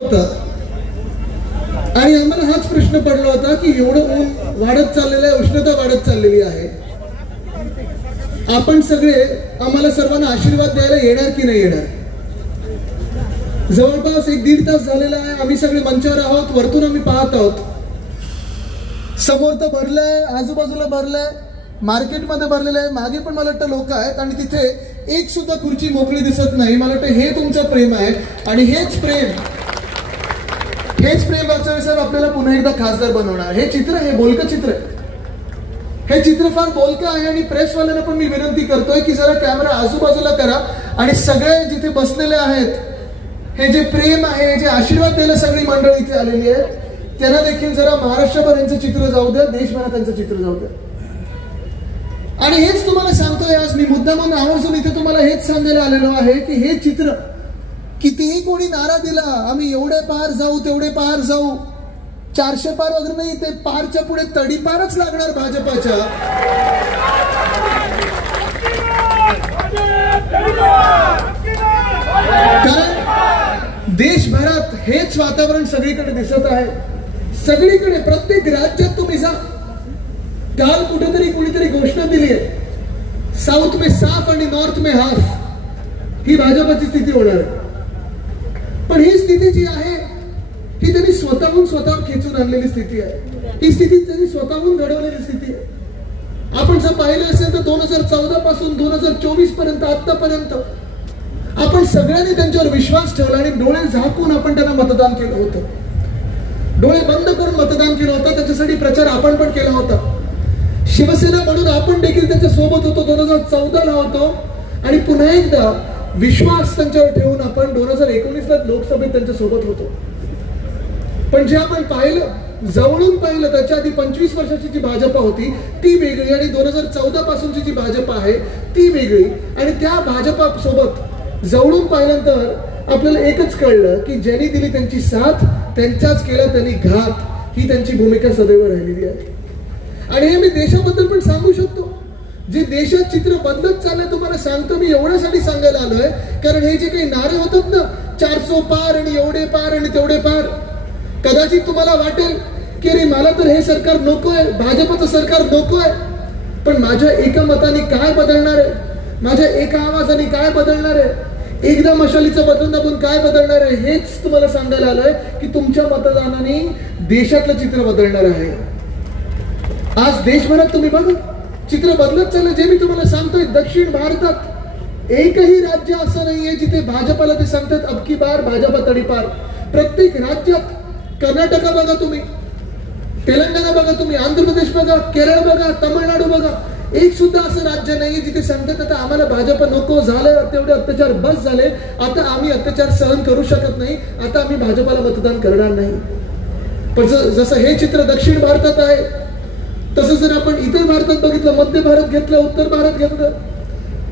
आणि आम्हाला हाच प्रश्न पडला होता की एवढं ऊन वाढत चाललेलं आहे, उष्णता वाढत चाललेली आहे, आपण सगळे आम्हाला सर्वांना आशीर्वाद द्यायला येणार की नाही येणार. जवळपास 1-1.5 तास झालेला आहे, आम्ही सगळे मंचावर आहोत, वरतून आम्ही पाहत आहोत, समोर तर भरलंय, आजूबाजूला भरलंय, मार्केटमध्ये भरलेलं आहे, मागे पण मला वाटतं लोक आहेत आणि तिथे एक सुद्धा खुर्ची मोकळी दिसत नाही. मला वाटतं हे तुमचं प्रेम आहे आणि हेच प्रेम वागचौरे साहेब आपल्याला पुन्हा एकदा खासदार बनवणार. हे चित्र, हे बोलकं चित्र आहे, हे चित्र फार बोलकं आहे आणि प्रेसवाल्यांना पण मी विनंती करतोय की जरा कॅमेरा आजूबाजूला करा आणि सगळे जिथे बसलेले आहेत, हे जे प्रेम आहे, जे आशीर्वाद द्यायला सगळी मंडळी इथे आलेली आहे, त्यांना देखील जरा महाराष्ट्रभर यांचं चित्र जाऊ द्या, देशभरात त्यांचं चित्र जाऊ द्या. आणि हेच तुम्हाला सांगतोय आज मी मुद्दामून आवर्जून इथे तुम्हाला हेच सांगायला आलेलो आहे की हे चित्र कितीही कोणी नारा दिला, आम्ही एवढे पार जाऊ तेवढे पार जाऊ, 400 पार वगैरे नाही, ते पारच्या पुढे तडीपारच लागणार भाजपाच्या. कारण देशभरात हेच वातावरण सगळीकडे दिसत आहे, सगळीकडे प्रत्येक राज्यात तुम्ही जा. काल कुठेतरी कुणीतरी घोषणा दिली आहे, साऊथ में साफ आणि नॉर्थ में हाफ, ही भाजपाची स्थिती होणार आहे. पण ही स्थिती जी आहे ही त्यांनी स्वतःहून खेचून आणलेली स्थिती आहे, ही स्थिती त्यांनी स्वतःहून घडवलेली स्थिती आहे. आपण जर पाहिलं असेल तर 2014 पासून 2024 पर्यंत आतापर्यंत आपण सगळ्यांनी त्यांच्यावर विश्वास ठेवला आणि डोळे झाकून आपण त्यांना मतदान केलं होतं, डोळे बंद करून मतदान केलं होतं, त्याच्यासाठी प्रचार आपण पण केला होता. शिवसेना म्हणून आपण देखील त्यांच्या सोबत होतो, 2014ला होतो आणि पुन्हा एकदा विश्वास त्यांच्यावर ठेवून आपण 2019ला लोकसभेत त्यांच्या सोबत होतो. पण जे आपण पाहिलं, जवळून पाहिलं, त्याच्या आधी 25 वर्षाची जी भाजपा होती ती वेगळी आणि 2014 पासूनची जी भाजपा आहे ती वेगळी. आणि त्या भाजपा सोबत जवळून पाहिल्यानंतर आपल्याला एकच कळलं की ज्यांनी दिली त्यांची साथ, त्यांचाच केला त्यांनी घात, ही त्यांची भूमिका सदैव राहिलेली आहे. आणि हे मी देशाबद्दल पण सांगू शकतो, जे देशात चित्र बदलत चाललंय तुम्हाला सांगतो मी एवढ्यासाठी सांगायला आलोय कारण हे जे काही नारे होतात ना, 400 पार आणि एवढे पार आणि तेवढे पार, कदाचित तुम्हाला वाटेल की अरे मला तर हे सरकार नकोय, भाजपचं सरकार नकोय, पण माझ्या एका मताने काय बदलणार आहे, माझ्या एका आवाजाने काय बदलणार आहे, एकदा मशालीचं बदलून दाबून काय बदलणार आहे, हेच तुम्हाला सांगायला आलोय की तुमच्या मतदानाने देशातलं चित्र बदलणार आहे. आज देशभरात तुम्ही बघा चित्र बदलत चाललं. जे मी तुम्हाला सांगतोय, दक्षिण भारतात एकही राज्य असं नाहीये जिथे भाजपाला ते सांगतात अब की बार भाजपा तडीपार. प्रत्येक राज्यात, कर्नाटका बघा तुम्ही, तेलंगणा बघा तुम्ही, आंध्र प्रदेश बघा, केरळ बघा, तामिळनाडू बघा, एक सुद्धा असं राज्य नाहीये जिथे सांगतात आता आम्हाला भाजपा नको, झालं तेवढे अत्याचार, बस झाले, आता आम्ही अत्याचार सहन करू शकत नाही, आता आम्ही भाजपाला मतदान करणार नाही. पण जसं हे चित्र दक्षिण भारतात आहे, तसं जर आपण इतर भारतात बघितलं, मध्य भारत घेतलं, उत्तर भारत घेतलं,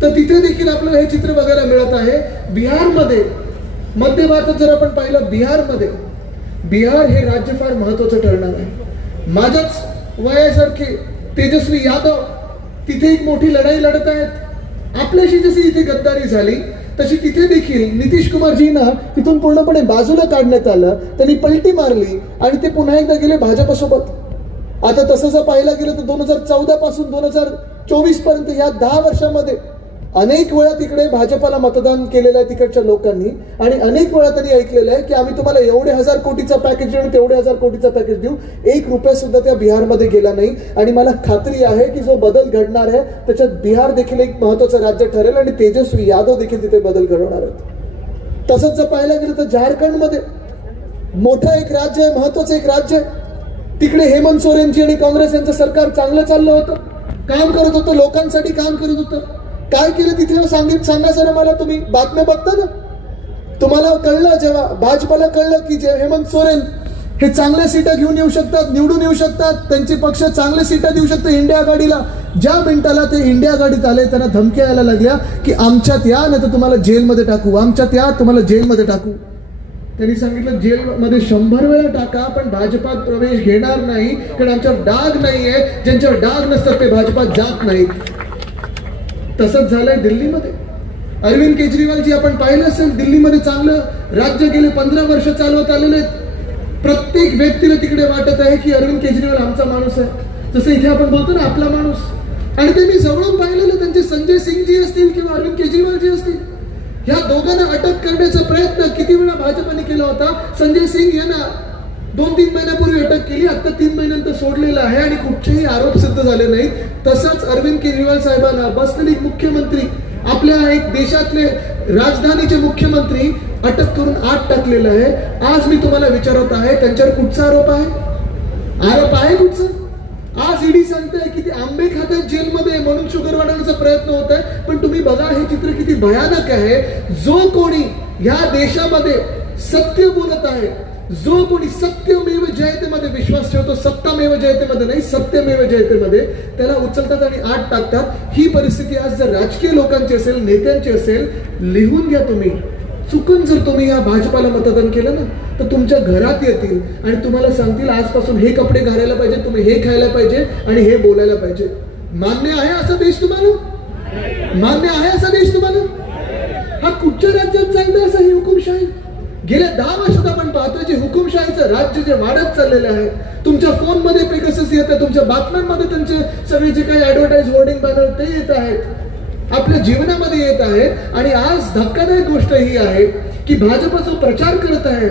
तर तिथे देखील आपल्याला हे चित्र बघायला मिळत आहे. बिहारमध्ये, मध्य भारतात जर आपण पाहिलं, बिहार हे राज्य फार महत्वाचं ठरणार आहे. माझ्याच वयासारखे तेजस्वी यादव तिथे एक मोठी लढाई लढत आहेत. आपल्याशी जशी इथे गद्दारी झाली तशी तिथे देखील नितीश कुमारजींना तिथून पूर्णपणे बाजूला काढण्यात आलं, त्यांनी पलटी मारली आणि ते पुन्हा एकदा गेले भाजपसोबत. आता तसं जर पाहायला गेलं तर 2014 पासून 2024 पर्यंत या 10 वर्षामध्ये अनेक वेळा तिकडे भाजपाला मतदान केलेलं आहे तिकडच्या लोकांनी आणि अनेक वेळा त्यांनी ऐकलेलं आहे की आम्ही तुम्हाला एवढे 1000 कोटीचा पॅकेज देऊ, तेवढे 1000 कोटीचा पॅकेज देऊ. 1 रुपया सुद्धा त्या बिहारमध्ये गेला नाही. आणि मला खात्री आहे की जो बदल घडणार आहे त्याच्यात बिहार देखील एक महत्वाचं राज्य ठरेल आणि तेजस्वी यादव देखील तिथे बदल घडवणार आहेत. तसंच जर पाहायला गेलं तर झारखंडमध्ये मोठं एक राज्य आहे, महत्वाचं एक राज्य आहे. तिकडे हेमंत सोरेनजी आणि काँग्रेस यांचं सरकार चांगलं चाललं होतं, काम करत होतं, लोकांसाठी काम करत होतं. काय केलं तिथे सांगा जरा मला. तुम्ही बातम्या बघता ना, तुम्हाला कळलं, जेव्हा भाजपाला कळलं की जे हेमंत सोरेन हे चांगल्या सीटा घेऊन येऊ शकतात, निवडून येऊ शकतात, त्यांचे पक्ष चांगल्या सीटा देऊ शकतात इंडिया आघाडीला, ज्या मिनिटाला ते इंडिया आघाडीत आले त्यांना धमक्या यायला लागल्या की आमच्यात या नाही तर तुम्हाला जेलमध्ये टाकू, आमच्यात या तुम्हाला जेलमध्ये टाकू. त्यांनी सांगितलं जेलमध्ये 100 वेळा टाका पण भाजपात प्रवेश घेणार नाही, कारण आमच्यावर डाग नाहीये, ज्यांच्यावर डाग नसतात ते भाजपात जात नाहीत. तसंच झालंय दिल्लीमध्ये. अरविंद केजरीवाल जी आपण पाहिलं असेल, दिल्लीमध्ये चांगलं राज्य गेले 15 वर्ष चालवत आलेले आहेत. प्रत्येक व्यक्तीला तिकडे वाटत आहे की अरविंद केजरीवाल आमचा माणूस आहे, जसं इथे आपण बोलतो ना आपला माणूस. आणि ते मी जवळून पाहिलेलं, त्यांचे संजय सिंग जी असतील किंवा अरविंद केजरीवाल जी असतील, ह्या दोघांना अटक करण्याचा प्रयत्न किती वेळा भाजपने केला होता. संजय सिंग यांना 2-3 महिन्यापूर्वी अटक केली, आता 3 महिन्यानंतर सोडलेलं आहे आणि कुठचेही आरोप सिद्ध झाले नाहीत. तसंच अरविंद केजरीवाल साहेबांना बसलेले मुख्यमंत्री, आपल्या एक देशातले राजधानीचे मुख्यमंत्री अटक करून आत टाकलेलं आहे. आज मी तुम्हाला विचारत आहे, त्यांच्यावर कुठचा आरोप आहे? आरोप आहे कुठचा? आज ईडी सांगताय की ते आंबे खात्यात जेलमध्ये म्हणून शुगर वाढवण्याचा प्रयत्न होत आहे. पण तुम्ही बघा हे चित्र किती भयानक आहे. जो कोणी या देशामध्ये सत्य बोलत आहे, जो कोणी सत्यमेव जयतेमध्ये विश्वास ठेवतो, सत्तामेव जयतेमध्ये नाही, सत्यमेव जयतेमध्ये, त्याला उचलतात आणि आत टाकतात. ही परिस्थिती आज जर राजकीय लोकांची असेल, नेत्यांची असेल, लिहून घ्या तुम्ही. चुकून जर तुम्ही या भाजपाला मतदान केलं ना, तर तुमच्या घरात येतील आणि तुम्हाला सांगतील आजपासून हे कपडे घालायला पाहिजे, तुम्ही हे खायला पाहिजे आणि हे बोलायला पाहिजे. मान्य आहे असा देश तुम्हाला? मान्य आहे असा देश तुम्हाला? हा कुठच्या राज्यात चालतं असं ही हुकुमशाही? गेल्या 10 वर्षात आपण पाहतोय जे हुकुमशाहीचं राज्य जे वाढत चाललेलं आहे. तुमच्या फोनमध्ये पेगासस येत आहे, तुमच्या बातम्यांमध्ये त्यांचे सगळे जे काही ऍडव्हर्टाइज होर्डिंग बॅनर ते येत आहेत, आपल्या जीवनामध्ये येत आहेत. आणि आज धक्कादायक गोष्ट ही आहे की भाजप जो प्रचार करत आहे,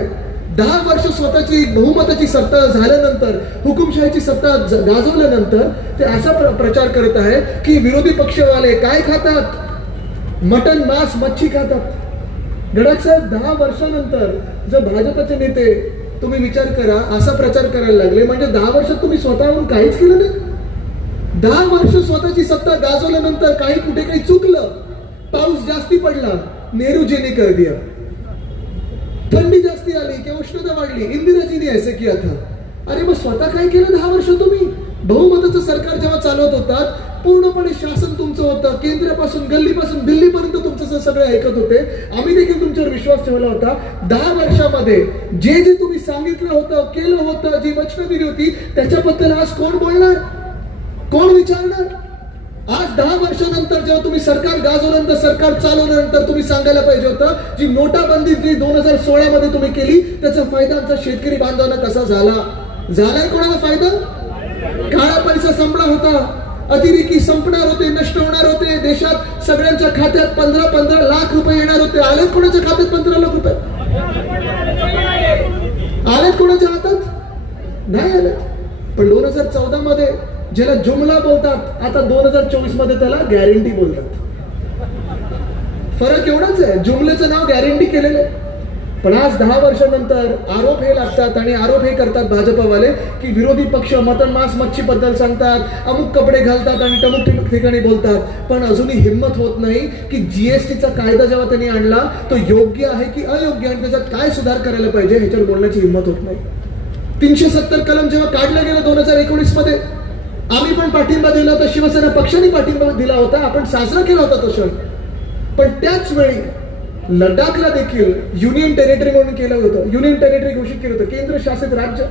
10 वर्ष स्वतःची बहुमताची सत्ता झाल्यानंतर, हुकुमशाहीची सत्ता गाजवल्यानंतर ते असा प्रचार करत आहे की विरोधी पक्षवाले काय खातात? मटन, मांस, मच्छी खातात. गडाख साहेब, 10 वर्षानंतर जर भाजपचे नेते, तुम्ही विचार करा, असा प्रचार करायला लागले, म्हणजे 10 वर्षात तुम्ही स्वतःहून काहीच केलं नाही. 10 वर्ष स्वतःची सत्ता गाजवल्यानंतर काही कुठे काही चुकलं, पाऊस जास्ती पडला, नेहरूजीने कर दिया, थंडी जास्ती आली किंवा उष्णता वाढली, इंदिराजीने ऐसे किया था. अरे मग स्वतः काय केलं 10 वर्ष तुम्ही? बहुमताचं सरकार जेव्हा चालवत होतात, पूर्णपणे शासन तुमचं होतं, केंद्रापासून गल्लीपासून दिल्लीपर्यंत तुमचं सगळे ऐकत होते. आम्ही देखील तुमच्यावर विश्वास ठेवला होता. 10 वर्षामध्ये जे जे तुम्ही सांगितलं होतं, केलं होतं, जी वचनं दिली होती, त्याच्याबद्दल आज कोण बोलणार? कोण विचारणार? आज 10 वर्षानंतर जेव्हा तुम्ही सरकार गाजवल्यानंतर, सरकार चालवल्यानंतर तुम्ही सांगायला पाहिजे होतं, जी नोटाबंदी जी 2016 मध्ये तुम्ही केली, त्याचा फायदा आमचा शेतकरी बांधवांना कसा झाला? झालाय कोणाला फायदा? काळा पैसा संपला होता, अतिरेकी संपणार होते, नष्ट होणार होते. देशात सगळ्यांच्या खात्यात 15 लाख रुपये येणार होते. आलेत कोणाच्या खात्यात 15 लाख रुपये? आलेत कोणाच्या हातात? नाही आले. पण 2014 मध्ये ज्याला जुमला बोलतात, आता 2024 मध्ये त्याला गॅरंटी बोलतात. फरक एवढाच आहे, जुमलेचं नाव गॅरंटी केलेलं आहे. पण आज 10 वर्षानंतर आरोप हे लागतात आणि आरोप हे करतात भाजपवाले की विरोधी पक्ष मटन, मांस, मच्छी बद्दल सांगतात, अमुक कपडे घालतात आणि टमुक ठिकाणी बोलतात. पण अजूनही हिंमत होत नाही की जीएसटीचा कायदा जेव्हा त्यांनी आणला तो योग्य आहे की अयोग्य आणि त्याच्यात काय सुधार करायला पाहिजे ह्याच्यावर बोलण्याची हिंमत होत नाही. 370 कलम जेव्हा काढलं गेलं 2019 मध्ये, आम्ही पण पाठिंबा दिला होता, शिवसेना पक्षाने पाठिंबा दिला होता, आपण साजरा केला होता तो क्षण. पण त्याच वेळी लडाखला देखील युनियन टेरिटरी म्हणून केलं होतं, युनियन टेरिटरी घोषित केलं होतं, केंद्र शासित राज्य.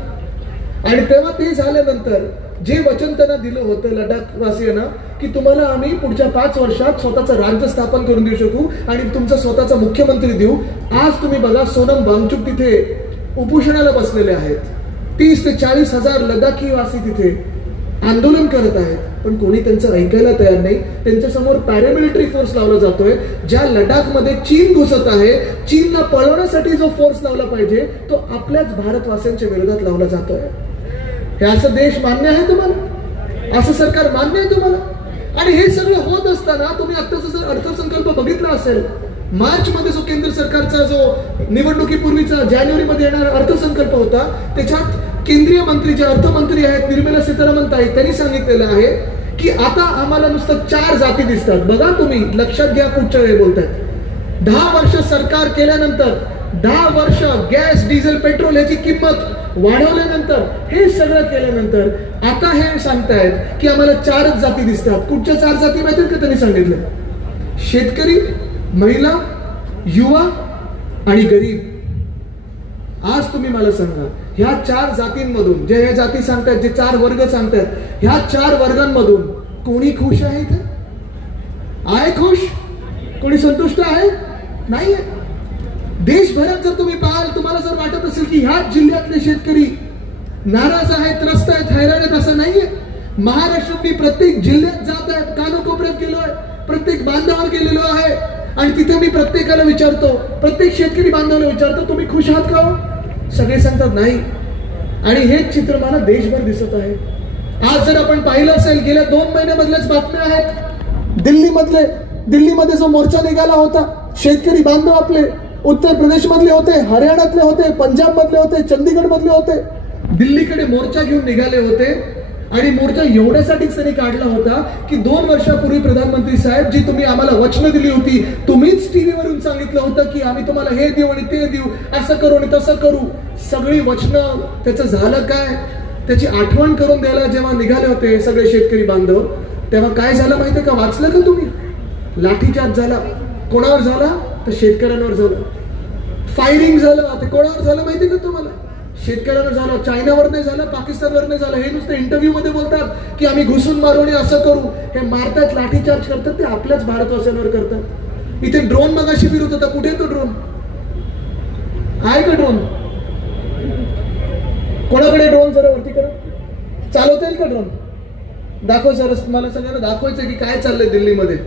आणि तेव्हा ते झाल्यानंतर जे वचन त्यांना दिलं होतं लडाख वासियांना की तुम्हाला आम्ही पुढच्या 5 वर्षात स्वतःचं राज्य स्थापन करून देऊ शकू आणि तुमचा स्वतःचा मुख्यमंत्री देऊ. आज तुम्ही बघा, सोनम वांगचुक तिथे उपोषणाला बसलेले आहेत. 30 ते 40 हजार लडाखी वासी तिथे आंदोलन करत आहेत. पण कोणी त्यांचं ऐकायला तयार नाही. त्यांच्या समोर पॅरामिलिटरी फोर्स लावला जातोय. ज्या लडाखमध्ये चीन घुसत आहे, चीनला पळवण्यासाठी जो फोर्स लावला पाहिजे तो आपल्याच भारतवासियांच्या विरोधात लावला जातोय. हे असं देश मान्य आहे तुम्हाला? असं सरकार मान्य आहे तुम्हाला? आणि हे सगळं होत असताना तुम्ही आत्ताचा जर अर्थसंकल्प बघितला असेल, मार्च मध्ये जो केंद्र सरकारचा जो निवडणुकीपूर्वीचा जानेवारीमध्ये येणारा अर्थसंकल्प होता, त्याच्यात केंद्रीय मंत्री जे अर्थमंत्री आहेत निर्मला सीतारामन ताई, त्यांनी सांगितलेलं आहे की आता आम्हाला नुसतं 4 जाती दिसतात. बघा तुम्ही, लक्षात घ्या कुठच्या वेळी बोलतायत. 10 वर्ष सरकार केल्यानंतर, 10 वर्ष गॅस, डिझेल, पेट्रोल याची किंमत वाढवल्यानंतर, हे सगळं केल्यानंतर आता हे सांगतायत की आम्हाला 4च जाती दिसतात. कुठच्या 4 जाती माहिती का त्यांनी सांगितलं? शेतकरी, महिला, युवा आणि गरीब. आज तुम्ही मला सांगा, ह्या 4 जातींमधून, जे ह्या जाती सांगतात, जे 4 वर्ग सांगतात, ह्या 4 वर्गांमधून कोणी खुश आहे? इथे आहे खुश? कोणी संतुष्ट आहे? नाही. देशभरात जर तुम्ही पाहाल, तुम्हाला जर वाटत असेल की ह्याच जिल्ह्यातले शेतकरी नाराज आहेत, त्रस्त आहेत, हैराण आहेत, असं नाहीये. महाराष्ट्रात मी प्रत्येक जिल्ह्यात जात आहे, कानोकोपऱ्यात गेलोय, प्रत्येक बांधावर गेलेलो आहे आणि तिथे मी प्रत्येकाला विचारतो, प्रत्येक शेतकरी बांधवाला विचारतो, तुम्ही खुश आहात का? सगळे सांगतात नाही. आणि हेच चित्र मला देशभर दिसत आहे. आज जर आपण पाहिलं असेल, गेल्या 2 महिन्यामधल्याच बातम्या आहेत. दिल्लीमध्ये जो मोर्चा निघाला होता, शेतकरी बांधव आपले उत्तर प्रदेश मधले होते, हरियाणातले होते, पंजाब मधले होते, चंदीगड मधले होते, दिल्लीकडे मोर्चा घेऊन निघाले होते. आणि मोर्चा एवढ्यासाठीच त्यांनी काढला होता की 2 वर्षापूर्वी प्रधानमंत्री साहेब, जी तुम्ही आम्हाला वचनं दिली होती, तुम्हीच टीव्हीवरून सांगितलं होतं की आम्ही तुम्हाला हे देऊ आणि ते देऊ, असं करू आणि तसं करू, सगळी वचनं, त्याचं झालं काय? त्याची आठवण करून द्यायला जेव्हा निघाले होते सगळे शेतकरी बांधव, तेव्हा काय झालं माहितीये का? वाचलं का तुम्ही? लाठीचार्ज झाला. कोणावर झाला? तर शेतकऱ्यांवर झालं. फायरिंग झालं. ते कोणावर झालं माहितीये का तुम्हाला? शेतकऱ्यांवर झालं. चायनावर नाही झालं, पाकिस्तानवर नाही झालं. हे नुसतं इंटरव्ह्यू मध्ये बोलतात की आम्ही घुसून मारू आणि असं करू. हे मारतात, लाठीचार्ज करतात, ते आपल्याच भारतवासियांवर करतात. इथे ड्रोन मगाशी फिरत होता, कुठे तो ड्रोन आहे का? ड्रोन कोणाकडे? ड्रोन जरा वरती करा. चालवता येईल का ड्रोन? दाखव जरा, मला सगळ्यांना दाखवायचं की काय चाललंय दिल्लीमध्ये.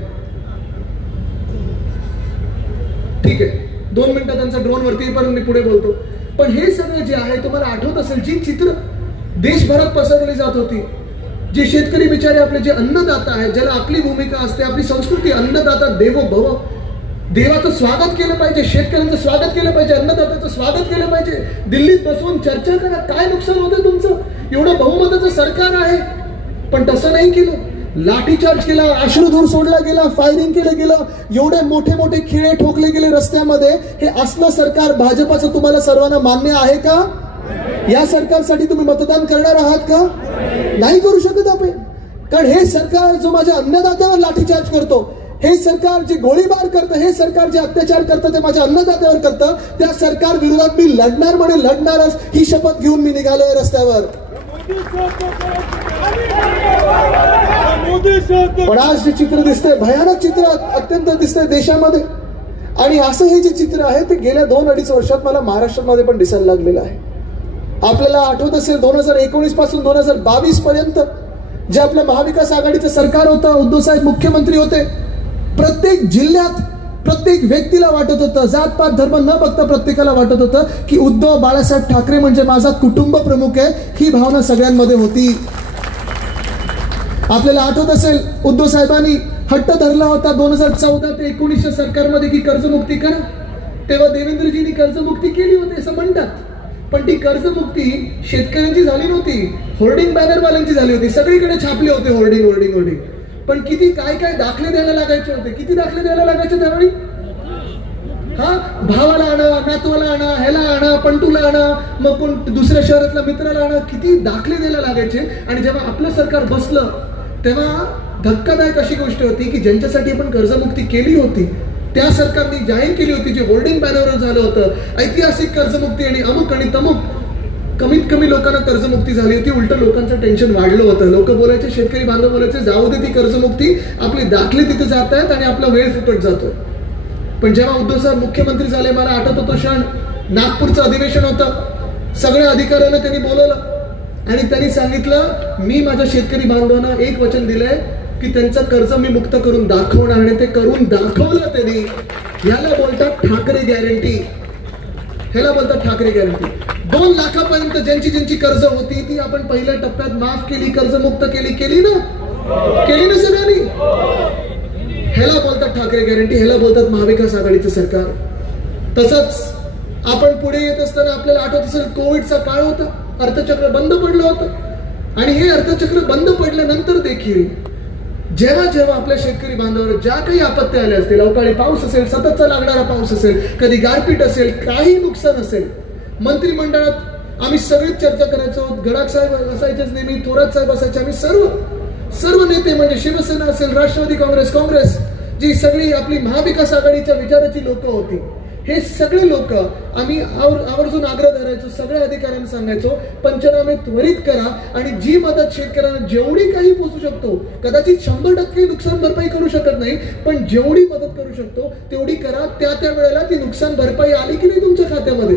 ठीक आहे, 2 मिनिटं त्यांचा ड्रोन वरती पर्यंत मी पुढे बोलतो. पण हे सगळं जे आहे, तुम्हाला आठवत असेल, जी चित्र देशभरात पसरवली जात होती, जे शेतकरी बिचारे आपले जे अन्नदाता आहेत, ज्याला आपली भूमिका असते, आपली संस्कृती, अन्नदाता देवो भव, देवाचं स्वागत केलं पाहिजे, शेतकऱ्यांचं स्वागत केलं पाहिजे, अन्नदात्याचं स्वागत केलं पाहिजे. दिल्लीत बसून चर्चा करा, काय नुकसान होतं तुमचं? एवढं बहुमताचं सरकार आहे, पण तसं नाही केलं. लाठीचार्ज केला, अश्रुधूर सोडला गेला, फायरिंग केलं गेलं, एवढे मोठे मोठे खिळे ठोकले गेले रस्त्यामध्ये. हे असलं सरकार भाजपाचं तुम्हाला सर्वांना मान्य आहे का? या सरकारसाठी तुम्ही मतदान करणार आहात का? नाही करू शकत आपण. कारण हे सरकार जो माझ्या अन्नदात्यावर लाठीचार्ज करतो, हे सरकार जे गोळीबार करतं, हे सरकार जे अत्याचार करतं, ते माझ्या अन्नदात्यावर करतं, त्या सरकार विरोधात मी लढणार, म्हणजे लढणारच, ही शपथ घेऊन मी निघालोय रस्त्यावर. पण आज जे चित्र दिसतंय, भयानक चित्र अत्यंत दिसतंय देशामध्ये. आणि असं हे जे चित्र आहे ते गेल्या 2-2.5 वर्षात मला महाराष्ट्रामध्ये पण दिसायला लागलेलं आहे. आपल्याला आठवत असेल 2019 पासून 2022 पर्यंत जे आपलं महाविकास आघाडीचं सरकार होतं, उद्धव साहेब मुख्यमंत्री होते, प्रत्येक जिल्ह्यात प्रत्येक व्यक्तीला वाटत होतं, जातपात धर्म न बघता प्रत्येकाला वाटत होतं की उद्धव बाळासाहेब ठाकरे म्हणजे माझा कुटुंब प्रमुख आहे. ही भावना सगळ्यांमध्ये होती. आपल्याला आठवत असेल उद्धव साहेबांनी हट्ट धरला होता 2014 ते 19 सरकारमध्ये की कर्जमुक्ती करा. तेव्हा देवेंद्रजींनी कर्जमुक्ती केली होती असं म्हणतात. पण ती कर्जमुक्ती शेतकऱ्यांची झाली नव्हती, होर्डिंग बॅनरवाल्यांची झाली होती. सगळीकडे छापले होते होर्डिंग होर्डिंग होर्डिंग. पण किती काय काय दाखले द्यायला लागायचे होते, किती दाखले द्यायला लागायचे त्यावेळी? हा, भावाला आणा, नातवाला आणा, ह्याला आणा, पंटूला आणा, मग कोण दुसऱ्या शहरातल्या मित्राला आणा, किती दाखले द्यायला लागायचे. आणि जेव्हा आपलं सरकार बसलं तेव्हा धक्कादायक अशी गोष्ट होती की ज्यांच्यासाठी आपण कर्जमुक्ती केली होती त्या सरकारने जाहीर केली होती, जे होल्डिंग बॅनरवर झालं होतं, ऐतिहासिक कर्जमुक्ती आणि अमुक आणि तमुक, कमीत कमी लोकांना कर्जमुक्ती झाली होती. उलट लोकांचं टेन्शन वाढलं होतं. लोक बोलायचे, शेतकरी बांधव बोलायचे, जाऊ दे ती कर्जमुक्ती, आपली दाखले तिथे जात आहेत आणि आपला वेळ फुकट जातोय. पण जेव्हा उद्धव साहेब मुख्यमंत्री झाले, मला आठवत होतो क्षण, नागपूरचं अधिवेशन होतं, सगळ्या अधिकाऱ्यांना त्यांनी बोलवलं आणि त्यांनी सांगितलं, मी माझ्या शेतकरी बांधवांना एक वचन दिलंय की त्यांचं कर्ज मी मुक्त करून दाखवणार. आणि ते करून दाखवलं त्यांनी. ह्याला बोलतात ठाकरे गॅरंटी. ह्याला बोलतात ठाकरे गॅरंटी. 2 लाखापर्यंत ज्यांची ज्यांची कर्ज होती ती आपण पहिल्या टप्प्यात माफ केली, कर्जमुक्त केली ना सगळ्यांनी. ह्याला बोलतात ठाकरे गॅरंटी, ह्याला बोलतात महाविकास आघाडीचं सरकार. तसंच आपण पुढे येत असताना आपल्याला आठवत असेल कोविडचा काळ होता, अर्थचक्र बंद पडलं होतं. आणि हे अर्थचक्र बंद पडल्यानंतर देखील जेव्हा जेव्हा आपल्या शेतकरी बांधवांवर ज्या काही आपत्त्या आल्या असतील, अवकाळी पाऊस असेल, सततचा लागणारा पाऊस असेल, कधी गारपीट असेल, काही नुकसान असेल, मंत्रिमंडळात आम्ही सगळीच चर्चा करायचो. गडाख साहेब असायचेच नेहमी, थोरात साहेब असायचे, आम्ही सर्व नेते म्हणजे शिवसेना असेल, राष्ट्रवादी काँग्रेस, जी सगळी आपली महाविकास आघाडीच्या विचाराची लोक होती, हे सगळे लोक आम्ही आवर्जून आग्रह धरायचो, सगळ्या अधिकाऱ्यांना सांगायचो पंचनामे त्वरित करा आणि जी मदत शेतकऱ्यांना जेवढी काही पोहोचू शकतो, कदाचित 100% नुकसान भरपाई करू शकत नाही, पण जेवढी मदत करू शकतो तेवढी करा. त्या वेळेला ती नुकसान भरपाई आली की नाही तुमच्या खात्यामध्ये?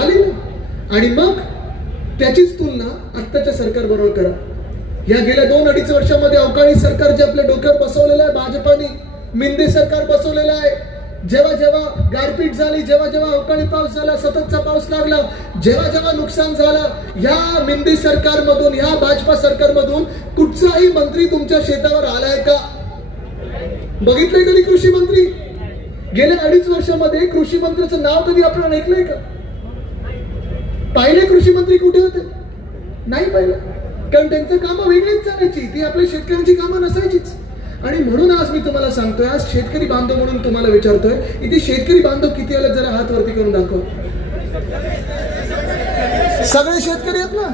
आली ना. आणि मग त्याचीच तुलना आत्ताच्या सरकार बरोबर करा. या गेल्या 2-2.5 वर्षामध्ये अवकाळी सरकार जे आपल्या डोक्यावर बसवलेलं आहे भाजपाने, मिंदे सरकार बसवलेलं आहे, जेव्हा जेव्हा गारपीट झाली, जेव्हा जेव्हा अवकाळी पाऊस झाला, सततचा पाऊस लागला, जेव्हा जेव्हा नुकसान झालं, या मिंदे सरकारमधून, या भाजपा सरकारमधून कुठचाही मंत्री तुमच्या शेतावर आलाय का? बघितलंय कधी कृषी मंत्री? गेल्या 2.5 वर्षामध्ये कृषी मंत्र्याचं नाव कधी आपण ऐकलंय का? पाहिले कृषी मंत्री कुठे होते? नाही पाहिलं, कारण त्यांचं कामं वेगळीच चालायची, ती आपल्या शेतकऱ्यांची कामं नसायचीच. आणि म्हणून आज मी तुम्हाला सांगतोय, आज शेतकरी बांधव म्हणून तुम्हाला विचारतोय, इथे शेतकरी बांधव किती आले जरा हात वरती करून दाखव. सगळे शेतकरी आहेत ना?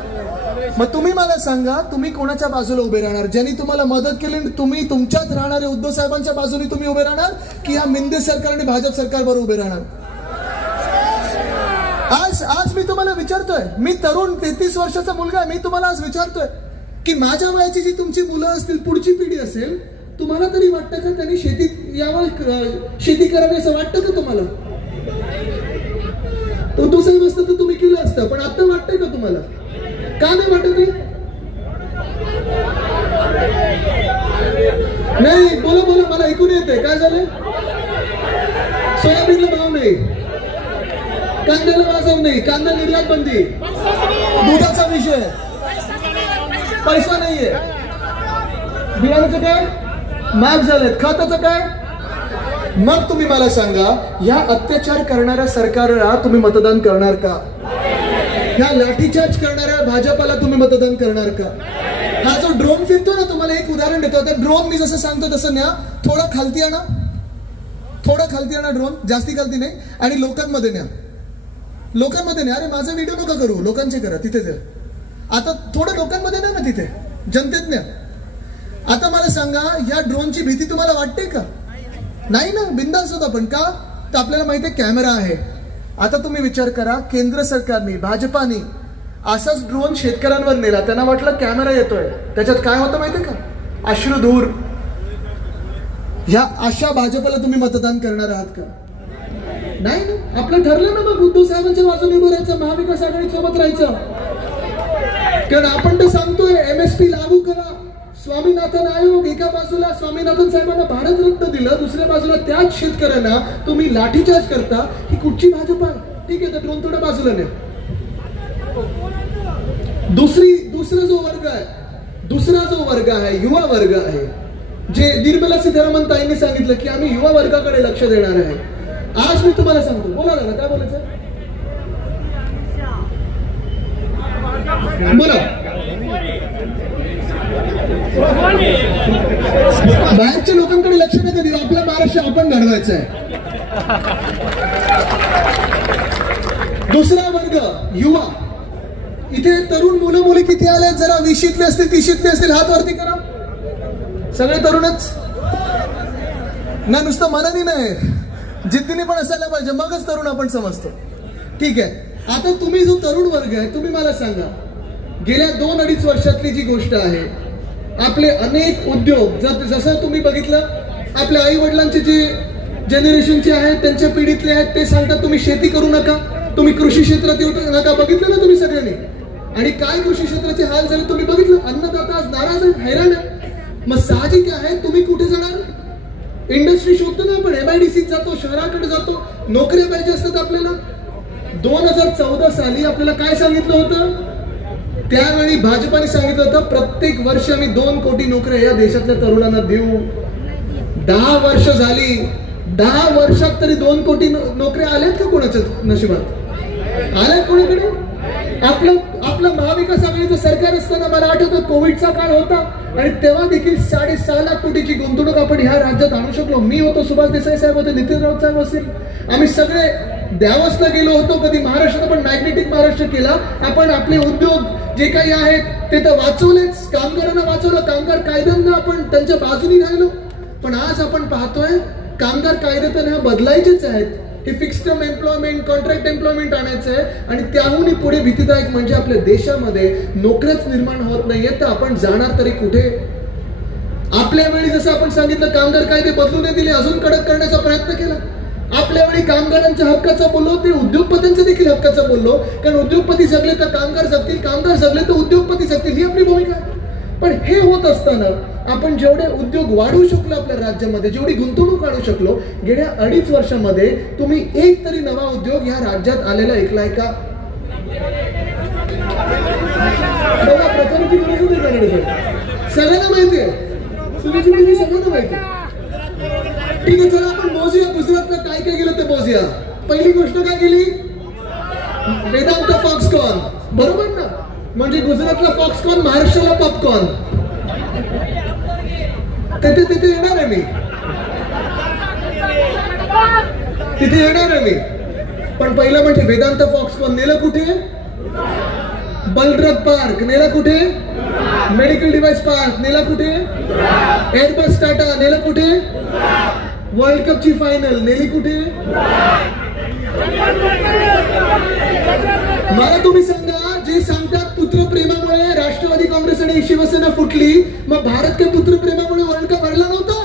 मग तुम्ही मला सांगा, तुम्ही कोणाच्या बाजूला उभे राहणार? ज्यांनी तुम्हाला मदत केली तुम्ही तुमच्यात राहणारे उद्धव साहेबांच्या बाजूने तुम्ही उभे राहणार की या मिंदे सरकार आणि भाजप सरकार बरोबर उभे राहणार? आज मी तुम्हाला विचारतोय, मी तरुण 33 वर्षाचा मुलगा आहे, मी तुम्हाला आज विचारतोय की माझ्या वयाची जी तुमची मुलं असतील, पुढची पिढी असेल, तुम्हाला तरी वाटतं का त्यांनी शेतीत यावं, शेती करावी असं वाटतं का तुम्हाला? उद्धव साहेब असतं तर तुम्ही केलं असतं, पण आता वाटतंय का तुम्हाला? का नाही वाटत? नाही, बोला बोला, मला ऐकून येते. काय झालं? सोयाबीनला भाव नाही, कांद्याला वाजव नाही, कांदा निर्यात बंदी, दुधाचा विषय, पैसा नाहीये, बियाण्याचं काय महाग झालेत, खताचं काय? मग तुम्ही मला सांगा, या अत्याचार करणाऱ्या सरकारला तुम्ही मतदान करणार का? या लाठीचार्ज करणाऱ्या भाजपाला तुम्ही मतदान करणार का? हा जो ड्रोन फिरतो ना, तुम्हाला एक उदाहरण देतो. त्या ड्रोन मी जसं सांगतो तसं न्या, थोडा खालती आणा, थोडा खालती आणा ड्रोन, जास्ती खालती नाही, आणि लोकांमध्ये न्या, लोकांमध्ये न्या. अरे माझा व्हिडिओ नका करू, लोकांचे करा, तिथे द्या. आता थोडं लोकांमध्ये न्या ना, तिथे जनतेत न्या. आता मला सांगा, या ड्रोनची भीती तुम्हाला वाटते का? नाही ना, बिंदास होता. पण का? तर आपल्याला माहिती आहे कॅमेरा आहे. आता तुम्ही विचार करा, केंद्र सरकारने, भाजपाने असाच ड्रोन शेतकऱ्यांवर नेला, त्यांना वाटलं कॅमेरा येतोय, त्याच्यात काय होतं माहितीये का? अश्रुधूर. ह्या अशा भाजपाला तुम्ही मतदान करणार आहात का? नाही ना. आपलं ठरलं ना मग उद्धव साहेबांच्या बाजूने उभं राहायचं, महाविकास आघाडी सोबत राहायचं. कारण आपण तर सांगतोय MSP लागू करा, स्वामीनाथन आयोग एका बाजूला स्वामीनाथन साहेबांना भारतरत्न दिलं, दुसऱ्या बाजूला त्याच शेतकऱ्यांना तुम्ही लाठीचार्ज करता. ही कुठची भाजपा आहे? ठीक आहे, तर ड्रोन थोडा बाजूला नाही. दुसरा जो वर्ग आहे, युवा वर्ग आहे, जे निर्मला सीतारामन ताईंनी सांगितलं की आम्ही युवा वर्गाकडे लक्ष देणार आहे. आज मी तुम्हाला सांगतो, बोला ना, काय बोलायचं? बोला. बाहेरच्या लोकांकडे लक्ष नका देऊ, आपला महाराष्ट्र आपण घडवायचा आहे. दुसरा वर्ग युवा, इथे तरुण मुलं मुली किती आले? जरा 20शीतले असतील, 30शीतले असतील, हात वरती करा. सगळे तरुणच ना, नुसतं मनानी नाही, जिद्दीने पण असायला पाहिजे, मगच तरुण आपण समजतो. ठीक आहे. आता तुम्ही जो तरुण वर्ग आहे, तुम्ही मला सांगा, गेल्या 2-2.5 वर्षातली जी गोष्ट आहे, आपले अनेक उद्योग, जसं तुम्ही बघितलं, आपल्या आई वडिलांचे जे जनरेशनचे आहेत, त्यांच्या पिढीतले आहेत, ते सांगतात तुम्ही शेती करू नका, तुम्ही कृषी क्षेत्रात येऊ नका. बघितलं ना तुम्ही सगळ्यांनी, आणि काय कृषी क्षेत्राचे हाल झाले तुम्ही बघितलं. अन्नदाता आज नाराज आहे, हैराण आहे. मग साहजिक आहे, तुम्ही कुठे जाणार? इंडस्ट्री शोधतो ना आपण, MIDC जातो, शहराकडे जातो, नोकऱ्या पाहिजे असतात आपल्याला. 2014 साली आपल्याला काय सांगितलं होतं? त्यावेळी भाजपाने सांगितलं होतं प्रत्येक वर्षी आम्ही 2 कोटी नोकऱ्या या देशातल्या तरुणांना देऊ. 10 वर्ष झाली, 10 वर्षात तरी 2 कोटी नोकऱ्या आल्यात का कोणाच्या नशिबात? आल्यात कोणीकडे? आपलं महाविकास आघाडीचं सरकार असताना मला आठवतं कोविडचा काळ होता, आणि तेव्हा देखील 6.5 लाख कोटीची गुंतवणूक आपण ह्या राज्यात आणू शकलो. मी होतो, सुभाष देसाई साहेब होते, नितीन राऊत साहेब असतील, आम्ही सगळे द्यावसला गेलो होतो. कधी महाराष्ट्रात आपण मॅग्नेटिक महाराष्ट्र केला. आपण आपले उद्योग जे काही आहेत ते तर वाचवलेच, कामगारांना वाचवलं, कामगार कायद्यांना आपण त्यांच्या बाजूने राहिलो. पण आज आपण पाहतोय कामगार कायदे तर ह्या बदलायचेच आहेत. हे fixed term employment, contract employment आणायचं आहे. आणि त्याहूनही पुढे भीतीदायक म्हणजे आपल्या देशामध्ये नोकऱ्याच निर्माण होत नाहीये, तर आपण जाणार तरी कुठे? आपल्या वेळी जसं आपण सांगितलं कामगार कायदे बदलू नाही दिले, अजून कडक करण्याचा प्रयत्न केला. आपल्या वेळी कामगारांच्या हक्काचं बोललो, ते उद्योगपतींचं देखील हक्काचं बोललो. कारण उद्योगपती जगले तर कामगार जगतील, कामगार जगले तर उद्योगपती जगतील, ही आपली भूमिका आहे. पण हे होत असताना आपण जेवढे उद्योग वाढवू शकलो आपल्या राज्यामध्ये, जेवढी गुंतवणूक आणू शकलो, गेल्या 2.5 वर्षामध्ये तुम्ही एक तरी नवा उद्योग ह्या राज्यात आलेला ऐकलाय का? बघा, प्रथमची गरज नाही, सगळ्यांना माहिती आहे, सुनेची सगळ्यांना माहिती आहे. ठीक आहे, चला आपण मोजूया गुजरातला काय काय गेलं ते मोजूया. पहिली गोष्ट काय केली? वेदांत फॉक्सकॉन, बरोबर ना? म्हणजे गुजरातला फॉक्सकॉन, महाराष्ट्राला पॉपकॉर्न. तिथे येणार आहे मी, तिथे येणार आहे मी. पण पहिलं म्हणजे वेदांत फॉक्सकॉन नेलं कुठे? बलड्रग पार्क नेला कुठे? मेडिकल डिव्हाइस पार्क नेला कुठे? एअरबस टाटा नेला कुठे? वर्ल्ड कपची फायनल नेली कुठे? मला तुम्ही सांगा, जे सांगतात पुत्रप्रेमामुळे राष्ट्रवादी काँग्रेस आणि शिवसेना फुटली, मग भारत के पुत्रप्रेमामुळे वर्ल्ड कप हरला नव्हता?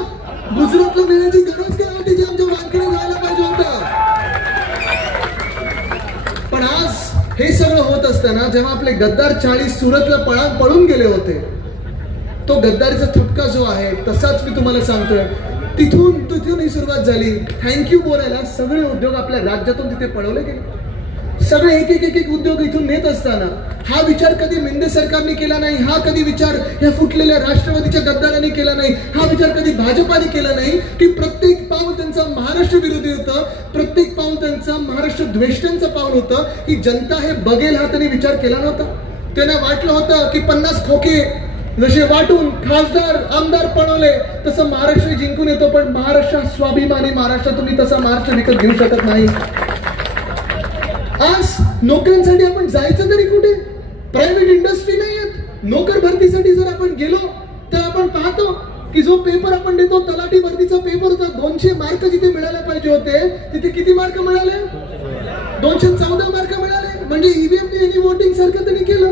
गुजरातला नेण्याची गरज काय होती, जे आमच्या वानकडे जायला पाहिजे होतं? पण आज हे सगळं होत असताना जेव्हा आपले गद्दार 40 सुरतला पळून गेले होते, तो गद्दारीचा तुटका जो आहे तसाच मी तुम्हाला सांगतोय, तिथून ही सुरुवात झाली. थँक्यू बोलायला सगळे उद्योग आपल्या राज्यातून तिथे पळवले गेले. सगळे एक उद्योग इथून नेत असताना हा विचार कधी मिंदे सरकारने केला नाही, हा कधी विचार या फुटलेल्या राष्ट्रवादीच्या गद्दारांनी केला नाही, हा विचार कधी भाजपाने केला नाही की प्रत्येक पाऊल त्यांचं महाराष्ट्र विरोधी होतं, प्रत्येक पाऊल त्यांचं महाराष्ट्र द्वेष्टांचं पाऊल होतं. की जनता हे बघेल हा त्यांनी विचार केला नव्हता. त्यांना वाटलं होतं की 50 खोके जसे वाटून खासदार आमदार पळवले तसं महाराष्ट्र जिंकून येतो, पण महाराष्ट्र स्वाभिमानी महाराष्ट्र, तुम्ही तसा महाराष्ट्र विकत घेऊ शकत नाही. आज नोकऱ्यांसाठी आपण जायचं तरी कुठे? प्रायव्हेट इंडस्ट्री नाही आहेत. नोकर भरतीसाठी जर आपण गेलो तर आपण पाहतो की जो पेपर आपण देतो, तलाठी भरतीचा पेपर होता, 200 मार्क जिथे मिळायला पाहिजे होते तिथे किती मार्क मिळाले? 214 मार्क मिळाले. म्हणजे ईव्हीएम वोटिंग सारखं त्यांनी केलं,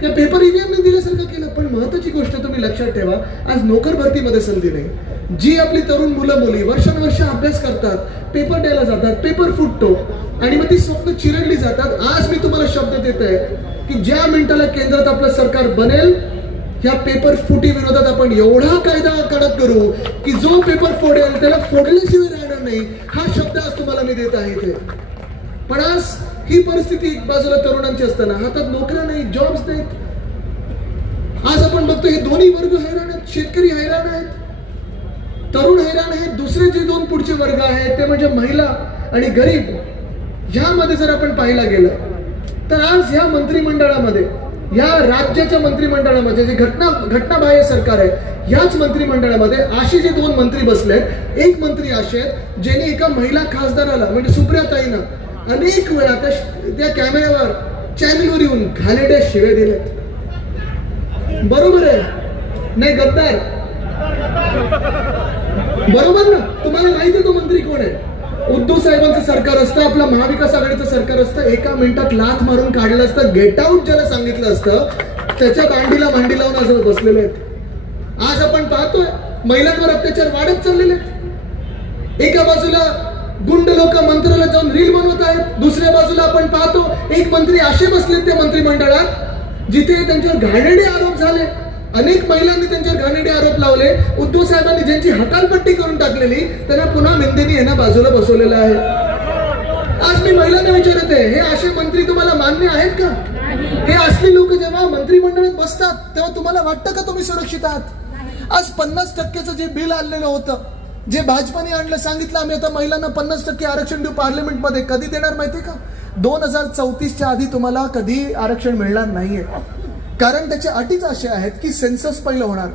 त्या पेपर ईव्हीएम दिल्यासारखं केलं. पण महत्वाची गोष्ट तुम्ही लक्षात ठेवा, आज नोकर भरतीमध्ये संधी नाही. जी आपली तरुण मुलं मुली वर्षानुवर्ष अभ्यास करतात, पेपर द्यायला जातात, पेपर फुटतो आणि मग ती स्वप्न चिरडली जातात. आज मी तुम्हाला शब्द देत आहे की ज्या मिनिटाला केंद्रात आपलं सरकार बनेल, या पेपर फुटी विरोधात आपण एवढा कायदा कडक करू की जो पेपर फोडेल त्याला फोडल्याशिवाय राहणार नाही. हा शब्द आज तुम्हाला मी देत आहे इथे. पण आज ही परिस्थिती एक बाजूला तरुणांची असताना हातात नोकऱ्या नाही, जॉब्स नाहीत. आज आपण बघतो हे दोन्ही वर्ग हैराण आहेत. शेतकरी हैराण आहेत, तरुण हैराण आहेत. दुसरे जे दोन पुढचे वर्ग आहेत ते म्हणजे महिला आणि गरीब. ह्यामध्ये जर आपण पाहायला गेलं तर आज ह्या मंत्रिमंडळामध्ये, या राज्याच्या मंत्रिमंडळामध्ये जे घटनाबाह्य सरकार आहे, याच मंत्रिमंडळामध्ये असे जे दोन मंत्री बसलेत, एक मंत्री असे आहेत ज्यांनी एका महिला खासदाराला म्हणजे सुप्रियाताईंना अनेक वेळा त्या कॅमेऱ्यावर चॅनलवर येऊन घाणेरड्या शिव्या दिल्यात. बरोबर आहे नाही गद्दार? बरोबर ना? तुम्हाला माहिती आहे तो मंत्री कोण आहे? उद्धव साहेबांचं सरकार असतं, आपलं महाविकास आघाडीचं सरकार असतं, एका मिनिटात लाथ मारून काढलं असतं, गेट आउट ज्याला सांगितलं असतं, त्याच्या दांडीला मांडी लावून असं बसलेले आहेत. आज आपण पाहतोय महिलांवर अत्याचार वाढत चाललेले आहेत. एका बाजूला गुंड लोक मंत्र्याला जाऊन रील बनवत आहेत, दुसऱ्या बाजूला आपण पाहतो एक मंत्री असे बसलेत त्या मंत्रिमंडळात जिथे त्यांच्यावर घाणेरडे आरोप झाले. अनेक महिलांनी त्यांच्यावर घाणेरडे आरोप लावले. उद्धव साहेबांनी ज्यांची हकालपट्टी करून टाकलेली त्यांना पुन्हा मिंदेनी यांना बाजूला बसवलेलं आहे. आज मी महिलांना विचारत आहे, हे असे मंत्री तुम्हाला मान्य आहेत का? हे असली लोक जेव्हा मंत्रिमंडळात बसतात तेव्हा तुम्हाला वाटतं का तुम्ही सुरक्षित आहात? आज 50% जे बिल आणलेलं होतं, जे भाजपाने आणलं, सांगितलं आम्ही आता महिलांना 50% आरक्षण देऊ पार्लमेंटमध्ये, कधी देणार माहितीये का? 2034च्या आधी तुम्हाला कधी आरक्षण मिळणार नाहीये. कारण त्याच्या अटीच अशा आहेत की सेन्सस पहिलं होणार,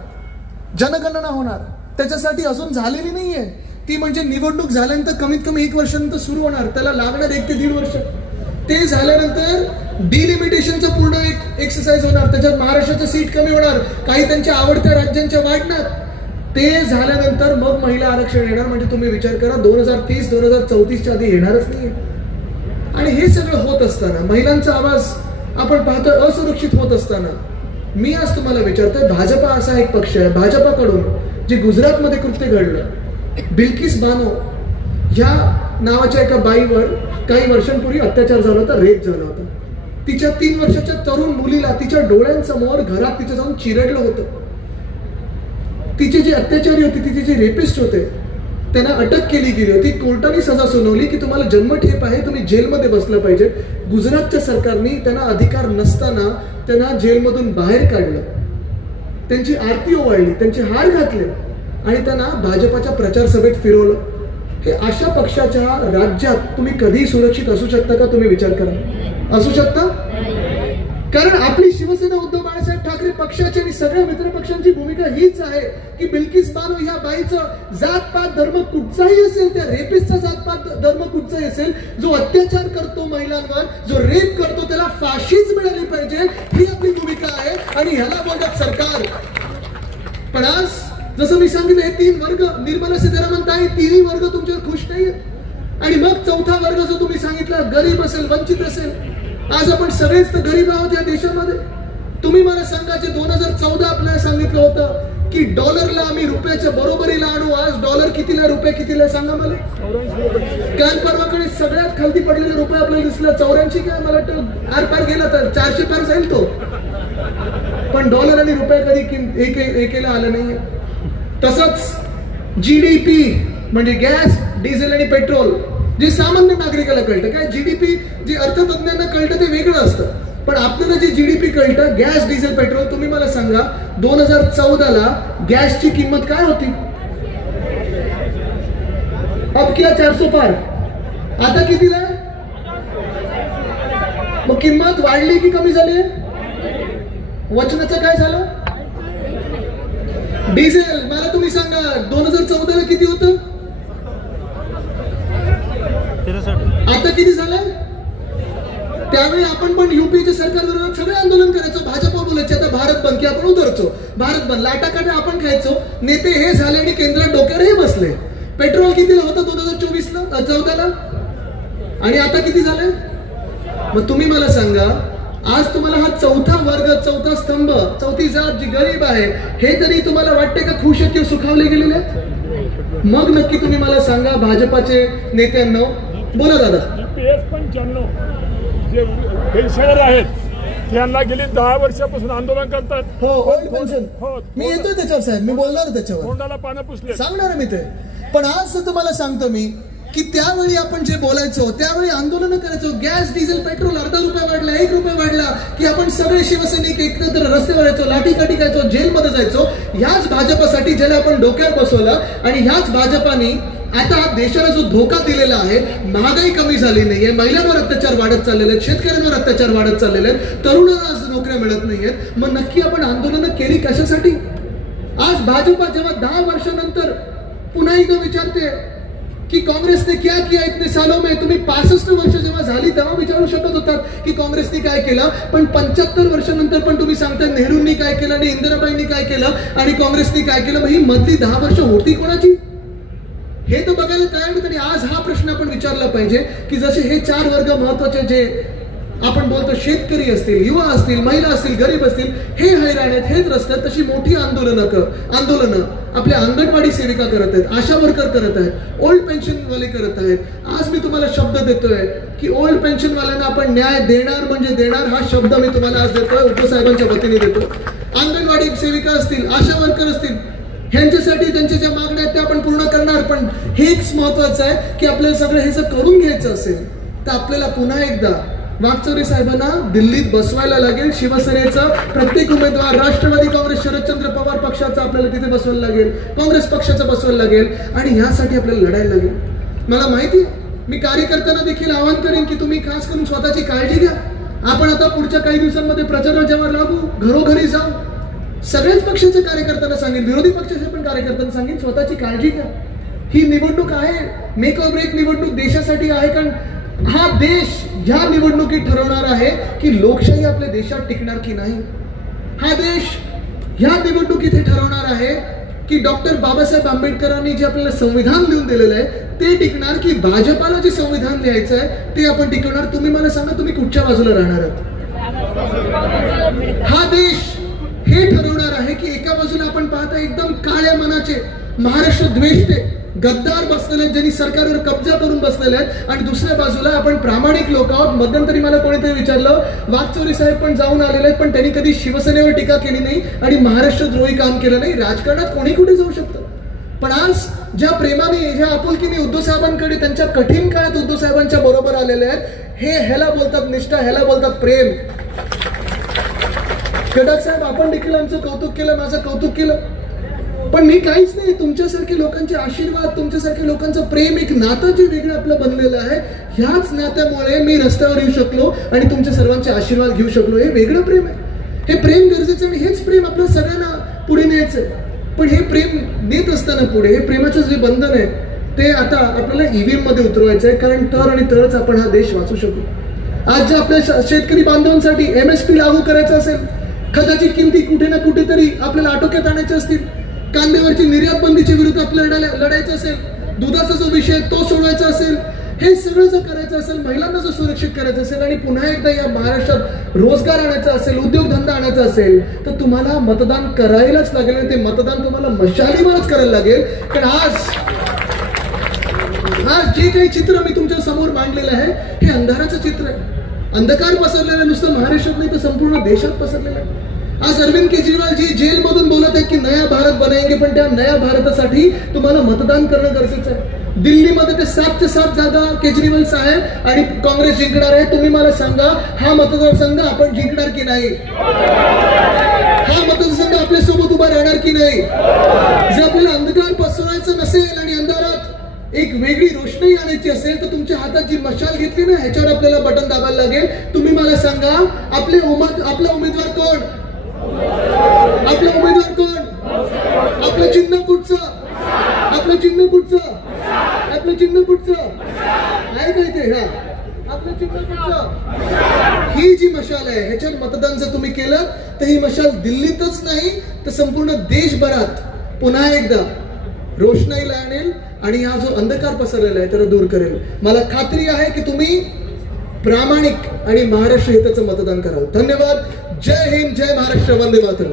जनगणना होणार, त्याच्यासाठी अजून झालेली नाहीये ती. म्हणजे निवडणूक झाल्यानंतर कमीत कमी 1 वर्षानंतर सुरू होणार, त्याला लागणार 1 ते 1.5 वर्ष. ते झाल्यानंतर डिलिमिटेशनचं पूर्ण एक एक्सरसाइज होणार, त्याच्यात महाराष्ट्राचं सीट कमी होणार, काही त्यांच्या आवडत्या राज्यांच्या वाढणार. ते झाल्यानंतर मग महिला आरक्षण येणार. म्हणजे तुम्ही विचार करा 2030 2034च्या आधी येणारच नाही. आणि हे सगळं होत असताना महिलांचा आवाज आपण पाहतो असुरक्षित होत असताना मी आज तुम्हाला विचारतोय, भाजपा असा एक पक्ष आहे, भाजपाकडून जे गुजरातमध्ये कृत्य घडलं, बिल्किस बानो ह्या नावाच्या एका बाईवर काही वर्षांपूर्वी अत्याचार झाला होता, रेप झाला होता. तिच्या 3 वर्षाच्या तरुण मुलीला तिच्या डोळ्यांसमोर घरात तिच्या जाऊन चिरडलं होतं. तिचे जे अत्याचारी होते, तिचे जे रेपिस्ट होते, त्यांना अटक केली गेली होती. कोर्टाने सजा सुनावली की तुम्हाला जन्मठेप आहे, तुम्ही जेलमध्ये बसलं पाहिजे. गुजरातच्या सरकारने त्यांना अधिकार नसताना त्यांना जेलमधून बाहेर काढलं, त्यांची आरती ओवाळली, त्यांचे हार घातले आणि त्यांना भाजपाच्या प्रचार सभेत फिरवलं. हे अशा पक्षाच्या राज्यात तुम्ही कधी सुरक्षित असू शकता का? तुम्ही विचार करा. असू शकता? कारण आपली शिवसेना उद्धव बाळासाहेब ठाकरे पक्षाची आणि सगळ्या मित्र पक्षांची भूमिका हीच आहे की बिल्किस बानो ह्या बाईचं जातपात धर्म कुठचाही असेल, त्या रेपिस्टचा जातपात धर्म कुठचाही असेल, जो अत्याचार करतो महिलांवर, जो रेप करतो, त्याला फाशीच मिळाली पाहिजे, ही आपली भूमिका आहे. आणि ह्याला बोलतात सरकार. पण आज जसं मी सांगितलं, हे 3 वर्ग, निर्मला सीतारामन ताई, 3ही वर्ग तुमच्यावर खुश नाहीये. आणि मग 4था वर्ग जो तुम्ही सांगितला, गरीब असेल, वंचित असेल. आज आपण सगळेच तर गरीब आहोत या देशामध्ये. तुम्ही मला सांगा, जे 2014 आपल्याला सांगितलं होतं की डॉलरला आम्ही रुपयाच्या बरोबरीला आणू, आज डॉलर कितीला, रुपये कितीला सांगा मला. काल परवाकडे सगळ्यात खालती पडलेले रुपये आपल्याला दिसला 84 काय, मला वाटतं आरपार गेला तर 400 पार जाईल तो. पण डॉलर आणि रुपये कधी एकेला आलं नाहीये. तसंच जीडीपी म्हणजे गॅस, डिझेल आणि पेट्रोल, जे सामान्य नागरिकाला कळतं. काय जीडीपी जे अर्थतज्ञांना कळतं ते वेगळं असतं, पण आपल्याला जे जीडीपी कळतं, गॅस, डिझेल, पेट्रोल. तुम्ही मला सांगा 2014ला गॅसची किंमत काय होती? अब क्या 400 पार. आता कितीला? मग किंमत वाढली की कमी झाली? वचनाचं काय झालं? डिझेल मला तुम्ही सांगा 2014ला किती होतं? आता किती झालं? त्यावेळी आपण पण युपीच्या सरकारविरोधात सगळे आंदोलन करायचो, भाजपा बोलायचे आता भारत बंद, की आपण उतरचो भारत बंद, लाटाकाटा आपण खायचो. नेते हे झाले आणि केंद्रात डोक्यावर हे बसले. पेट्रोल कितीला होतं 2024ला 14ला, आणि आता किती झालंय? मग तुम्ही मला सांगा, आज तुम्हाला हा 4था वर्ग, 4था स्तंभ, 4थी जात जी गरीब आहे, हे तरी तुम्हाला वाटते का खुश आहेत किंवा सुखावले गेलेले आहेत? मग नक्की तुम्ही मला सांगा, भाजपाचे नेत्यांना बोला दादा. PS 95 जे पेन्शनर आहेत त्यांना गेली 10 वर्षापासून आंदोलन करतात. हो, ओल्ड पेन्शन. मी येतोय त्याच्यावर साहेब, मी बोलणार त्याच्यावर, तोंडाला पानं पुसले सांगणार मी ते. पण आज तुम्हाला सांगतो मी की त्यावेळी आपण जे बोलायचो, त्यावेळी आंदोलन करायचो, गॅस, डिझेल, पेट्रोल अर्धा रुपये वाढला, 1 रुपया वाढला की आपण सगळे शिवसैनिक एकत्र रस्त्यावर यायचो, लाठीकाठी खायचो, जेलमध्ये जायचो. ह्याच भाजपासाठी ज्याला आपण डोक्यावर बसवलं, आणि ह्याच भाजपाने आता देशाला जो धोका दिलेला आहे, महागाई कमी झाली नाहीये, महिलांवर अत्याचार वाढत चाललेले आहेत, शेतकऱ्यांवर अत्याचार वाढत चाललेले आहेत, तरुणांना आज नोकऱ्या मिळत नाहीयेत. मग नक्की आपण आंदोलनं केली कशासाठी? आज भाजपा जेव्हा 10 वर्षानंतर पुन्हा एकदा विचारते की काँग्रेसने क्या किया इतने सालों में, तुम्ही 65 वर्ष जेव्हा झाली तेव्हा विचारू शकत होतात की काँग्रेसने काय केलं. पण 75 वर्षानंतर पण तुम्ही सांगताय नेहरूंनी काय केलं आणि इंदिराबाईंनी काय केलं आणि काँग्रेसने काय केलं. मग ही मधली 10 वर्ष होती कोणाची? हे तर बघायला तयार नाही. आणि आज हा प्रश्न आपण विचारला पाहिजे की जसे हे 4 वर्ग महत्वाचे, जे आपण बोलतो शेतकरी असतील, युवा असतील, महिला असतील, गरीब असतील, हे हैराण आहेत, हे त्रस्त आहेत, तशी मोठी आंदोलनं आपल्या अंगणवाडी सेविका करत आहेत, आशा वर्कर करत आहेत, ओल्ड पेन्शनवाले करत आहेत. आज मी तुम्हाला शब्द देतोय की ओल्ड पेन्शनवाल्यांना आपण न्याय देणार म्हणजे देणार. हा शब्द मी तुम्हाला आज देतोय, उपसाहेबांच्या वतीने देतो. अंगणवाडी सेविका असतील, आशा वर्कर असतील, ह्यांच्यासाठी त्यांच्या ज्या मागण्या आहेत त्या आपण पूर्ण करणार. पण हेच महत्वाचं आहे की आपल्याला सगळं हे जर करून घ्यायचं असेल तर आपल्याला पुन्हा एकदा वाकचौरे साहेबांना दिल्लीत बसवायला लागेल. शिवसेनेचा प्रत्येक उमेदवार, राष्ट्रवादी काँग्रेस, शरदचंद्र पवार पक्षाचा आपल्याला तिथे बसवायला लागेल, काँग्रेस पक्षाचा बसवायला लागेल, आणि ह्यासाठी आपल्याला लढायला लागेल. मला माहिती आहे, मी कार्यकर्त्यांना देखील आवाहन करेन की तुम्ही खास करून स्वतःची काळजी घ्या. आपण आता पुढच्या काही दिवसांमध्ये प्रचारावर जेव्हा लागू, घरोघरी जाऊ, सगळ्याच पक्षाच्या कार्यकर्त्यांना सांगेन, विरोधी पक्षाच्या पण कार्यकर्त्यांना सांगेन, स्वतःची काळजी घ्या. ही निवडणूक आहे, मेक ऑर ब्रेक निवडणूक देशासाठी आहे. कारण हा देश ह्या निवडणुकीत ठरवणार आहे की लोकशाही आपल्या देशात टिकणार की नाही. हा देश ह्या निवडणुकीत हे ठरवणार आहे की डॉक्टर बाबासाहेब आंबेडकरांनी जे आपल्याला संविधान लिहून दिलेलं आहे ते टिकणार, की भाजपाला जे संविधान लिहायचं आहे ते आपण टिकवणार? तुम्ही मला सांगा, तुम्ही कुठच्या बाजूला राहणार आहात? हा देश हे ठरवणार आहे की एका बाजूला आपण पाहता एकदम काळ्या मनाचे महाराष्ट्र द्वेष्टे गद्दार बसलेले आहेत, ज्यांनी सरकारवर कब्जा करून बसलेले आहेत, आणि दुसऱ्या बाजूला आपण प्रामाणिक लोक आहोत. मध्यंतरी मला कोणीतरी विचारलं, वाघचौरे साहेब पण जाऊन आलेले आहेत, पण त्यांनी कधी शिवसेनेवर टीका केली नाही आणि महाराष्ट्रद्रोही काम केलं नाही. राजकारणात कोणी कुठे जाऊ शकतं, पण आज ज्या प्रेमाने, ज्या आपुलकीने उद्धव साहेबांकडे त्यांच्या कठीण काळात उद्धव साहेबांच्या बरोबर आलेले आहेत, ह्याला बोलतात निष्ठा, ह्याला बोलतात प्रेम. खडक साहेब, आपण देखील आमचं कौतुक केलं, माझं कौतुक केलं, पण मी काहीच नाही. तुमच्यासारखे लोकांचे आशीर्वाद, तुमच्यासारखे लोकांचं प्रेम, एक नातं जे वेगळं आपलं बनलेलं आहे, ह्याच नात्यामुळे मी रस्त्यावर येऊ शकलो आणि तुमच्या सर्वांचे आशीर्वाद घेऊ शकलो. हे वेगळं प्रेम आहे, हे प्रेम गरजेचं आणि हेच प्रेम आपल्या सगळ्यांना पुढे न्यायचंय. पण हे प्रेम देत असताना पुढे हे प्रेमाचं जे बंधन आहे ते आता आपल्याला ईव्हीएम मध्ये उतरवायचं आहे, कारण तर आणि तरच आपण हा देश वाचू शकू. आज जर आपल्या शेतकरी बांधवांसाठी MSP लागू करायचं असेल, खताची किमती कुठे ना कुठेतरी आपल्याला आटोक्यात आणायच्या असतील, कांद्यावरची निर्यात बंदीच्या विरुद्ध आपल्याला लढायचं असेल, दुधाचा जो विषय तो सोडवायचा असेल, हे सगळं जर करायचं असेल, महिलांना जर सुरक्षित करायचं असेल आणि पुन्हा एकदा या महाराष्ट्रात रोजगार आणायचा असेल, उद्योगधंदा आणायचा असेल, तर तुम्हाला मतदान करायलाच लागेल. आणि ते मतदान तुम्हाला मशालीवरच करायला लागेल. कारण आज जे काही चित्र मी तुमच्या समोर मांडलेलं आहे हे अंधाराचं चित्र आहे. अंधकार पसरलेला नुसतं महाराष्ट्रात नाही तर संपूर्ण देशात पसरलेला आहे. आज अरविंद केजरीवाल जी जेलमधून बोलत आहेत की नया भारत बनाएंगे, पण त्या नया भारतासाठी तुम्हाला मतदान करणं गरजेचं आहे. दिल्लीमध्ये ते 7 ते 7 जागा केजरीवाल साहेब आणि काँग्रेस जिंकणार आहे. तुम्ही मला सांगा, हा मतदारसंघ आपण जिंकणार की नाही? हा मतदारसंघ आपल्या सोबत उभा राहणार की नाही? जर आपल्याला अंधकार पसरवायचं नसेल आणि अंधारात एक वेगळी रोषणाई आणायची असेल, तर तुमच्या हातात जी मशाल घेतली ना, ह्याच्यावर आपल्याला बटन दाबायला लागेल. तुम्ही मला सांगा, आपला उमेदवार कोण? आपला उमेदवार कोण? आपलं चिन्ह कुठचं? आपलं चिन्ह कुठचं? आपलं चिन्ह कुठचं आहे? काय ते? हा, आपलं चिन्ह कुठचं? ही जी मशाल आहे, ह्याच्यावर मतदान जर तुम्ही केलं तर ही मशाल दिल्लीतच नाही तर संपूर्ण देशभरात पुन्हा एकदा रोषणाईला आणेल आणि हा जो अंधकार पसरलेला आहे त्याला दूर करेल. मला खात्री आहे की तुम्ही प्रामाणिक आणि महाराष्ट्र हिताचं मतदान कराल. धन्यवाद. जय हिंद, जय महाराष्ट्र, वंदे मातरम.